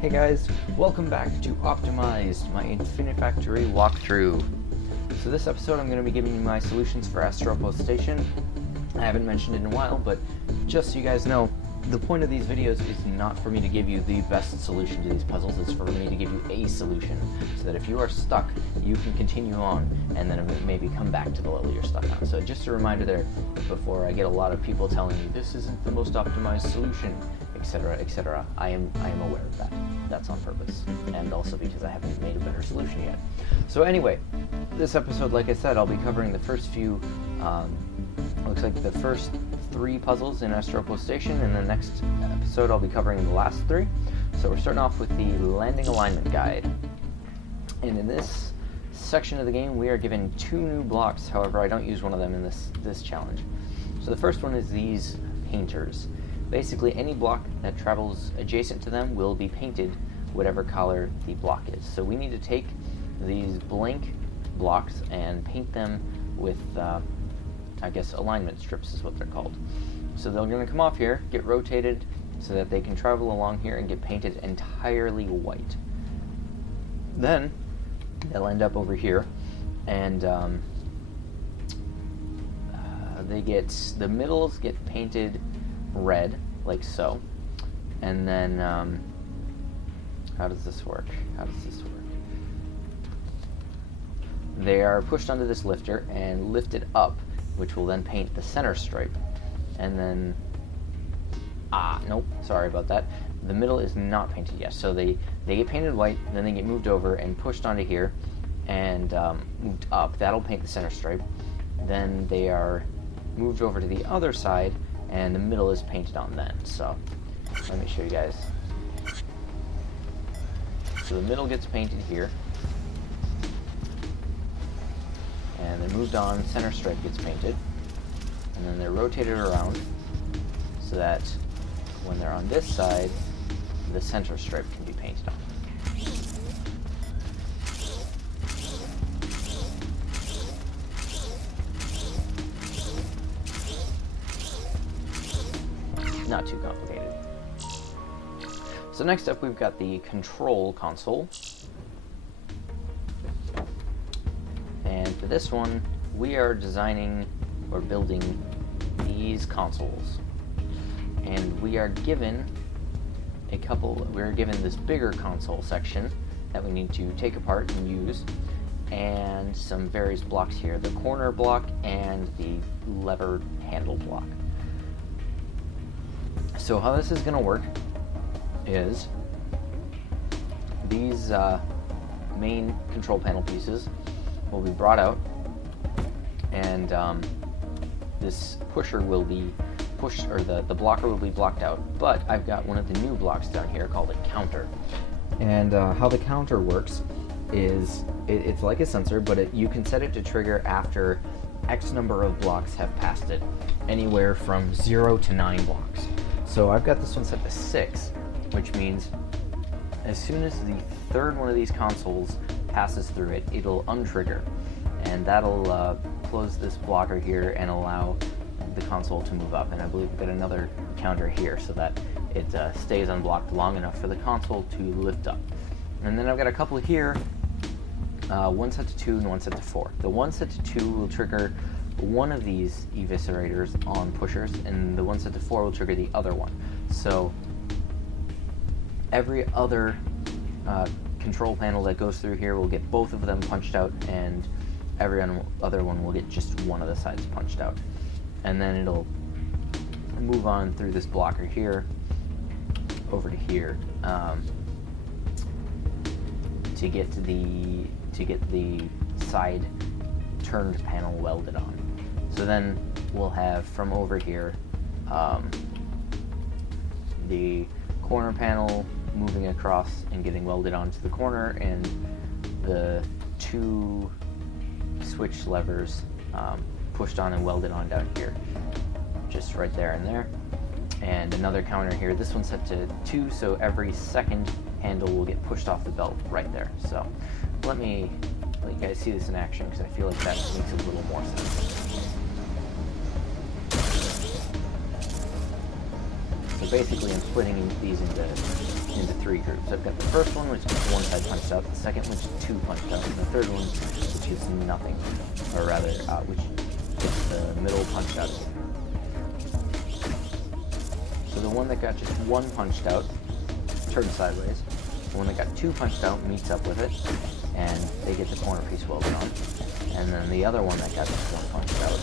Hey guys, welcome back to Optimized, my Infinifactory walkthrough. So this episode I'm going to be giving you my solutions for Astropos Station. I haven't mentioned it in a while, but just so you guys know, the point of these videos is not for me to give you the best solution to these puzzles, it's for me to give you a solution, so that if you are stuck, you can continue on, and then maybe come back to the level you're stuck on. So just a reminder there, before I get a lot of people telling you, this isn't the most optimized solution, etc., etc. I am aware of that. That's on purpose, and also because I haven't made a better solution yet. So anyway, this episode, like I said, I'll be covering the first few, looks like the first 3 puzzles in Astropos Station, and the next episode I'll be covering the last 3. So we're starting off with the landing alignment guide. And in this section of the game, we are given 2 new blocks. However, I don't use one of them in this challenge. So the first one is these painters. Basically, any block that travels adjacent to them will be painted whatever color the block is. So we need to take these blank blocks and paint them with I guess alignment strips is what they're called. So they're going to come off here, get rotated so that they can travel along here and get painted entirely white. Then they'll end up over here, and the middles get painted red, like so. And then how does this work? They are pushed onto this lifter and lifted up, which will then paint the center stripe. And then, nope, sorry about that. The middle is not painted yet. So they get painted white, then they get moved over and pushed onto here and moved up. That'll paint the center stripe. Then they are moved over to the other side, and the middle is painted on then. So let me show you guys. So the middle gets painted here, and then moved on, center stripe gets painted, and then they're rotated around so that when they're on this side, the center stripe can be painted on. Not too complicated. So next up, we've got the control console. And for this one, we are designing or building these consoles. And we are given we're given this bigger console section that we need to take apart and use, and some various blocks here, the corner block and the lever handle block. So how this is going to work is these main control panel pieces will be brought out, and this pusher will be pushed, or the blocker will be blocked out. But I've got one of the new blocks down here called a counter. And how the counter works is it's like a sensor, but you can set it to trigger after X number of blocks have passed it, anywhere from 0 to 9 blocks. So I've got this one set to 6, which means as soon as the third one of these consoles passes through it, it'll untrigger, and that'll close this blocker here and allow the console to move up. And I believe we've got another counter here so that it stays unblocked long enough for the console to lift up. And then I've got a couple here, one set to 2 and one set to 4. The one set to 2 will trigger one of these eviscerators on pushers, and the one set to 4 will trigger the other one. So every other control panel that goes through here will get both of them punched out, and every other one will get just one of the sides punched out. And then it'll move on through this blocker here over to here to get the side turned panel welded on. So then we'll have from over here the corner panel moving across and getting welded onto the corner, and the 2 switch levers pushed on and welded on down here, just right there and there. And another counter here. This one's set to 2, so every second handle will get pushed off the belt right there. So let me let you guys see this in action, because I feel like that makes a little more sense. So basically I'm splitting these into into three groups. I've got the first one, which is one side punched out, the second, which is two punched out, and the third one, which is nothing, or rather, which is the middle punched out. So the one that got just one punched out turns sideways. The one that got two punched out meets up with it, and they get the corner piece welded on. And then the other one that got just one punched out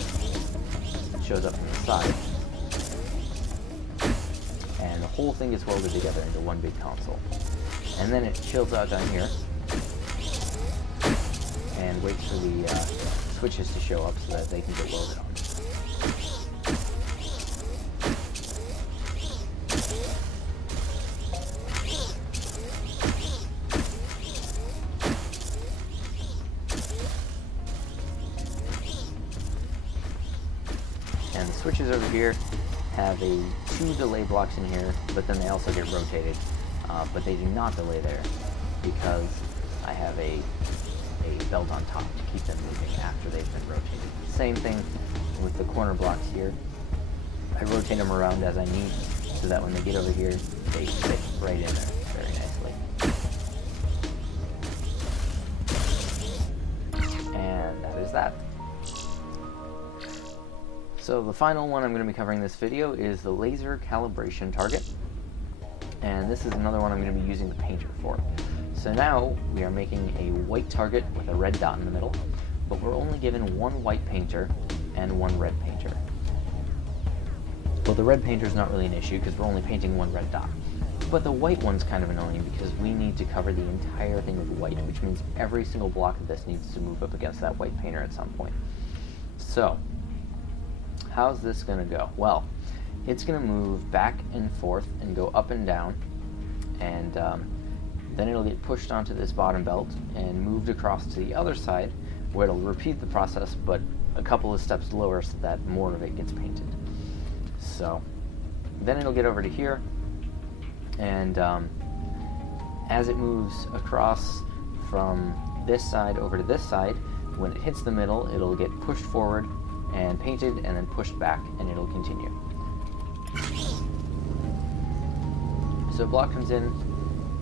shows up from the side. And the whole thing gets welded together into one big console. And then it chills out down here and waits for the switches to show up so that they can get welded on. And the switches over here have two delay blocks in here, but then they also get rotated. But they do not delay there because I have a belt on top to keep them moving after they've been rotated. Same thing with the corner blocks here. I rotate them around as I need so that when they get over here, they fit right in there very nicely. And that is that. So the final one I'm going to be covering in this video is the laser calibration target. And this is another one I'm going to be using the painter for. So now we are making a white target with a red dot in the middle, but we're only given one white painter and one red painter. Well, the red painter is not really an issue because we're only painting one red dot. But the white one's kind of annoying because we need to cover the entire thing with white, which means every single block of this needs to move up against that white painter at some point. So how's this going to go? Well, it's going to move back and forth and go up and down, and then it'll get pushed onto this bottom belt and moved across to the other side, where it'll repeat the process, but a couple of steps lower so that more of it gets painted. So then it'll get over to here, and as it moves across from this side over to this side, when it hits the middle, it'll get pushed forward and painted, and then pushed back, and it'll continue. So a block comes in,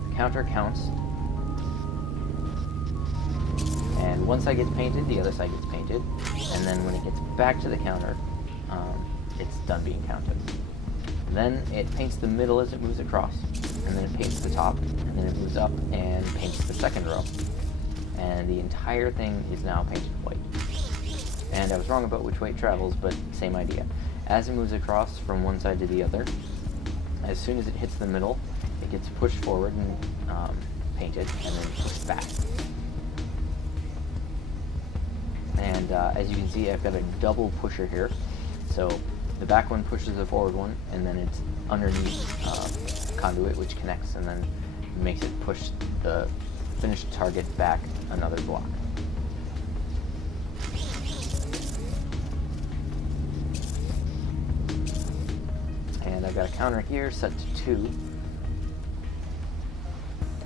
the counter counts, and one side gets painted, the other side gets painted, and then when it gets back to the counter, it's done being counted. Then it paints the middle as it moves across, and then it paints the top, and then it moves up and paints the second row. And the entire thing is now painted white. And I was wrong about which way it travels, but same idea. As it moves across from one side to the other, as soon as it hits the middle, it gets pushed forward and painted, and then pushed back. And as you can see, I've got a double pusher here. So the back one pushes the forward one, and then it's underneath conduit, which connects and then makes it push the finished target back another block. And I've got a counter here set to 2,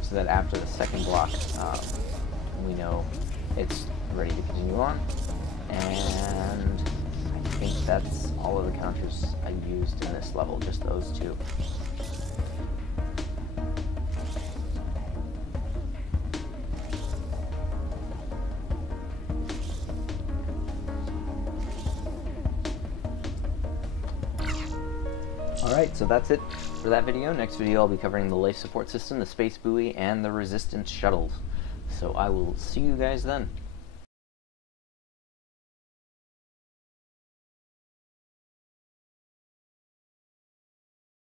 so that after the second block, we know it's ready to continue on. And I think that's all of the counters I used in this level, just those two. Alright, so that's it for that video. Next video I'll be covering the life support system, the space buoy, and the resistance shuttles. So I will see you guys then.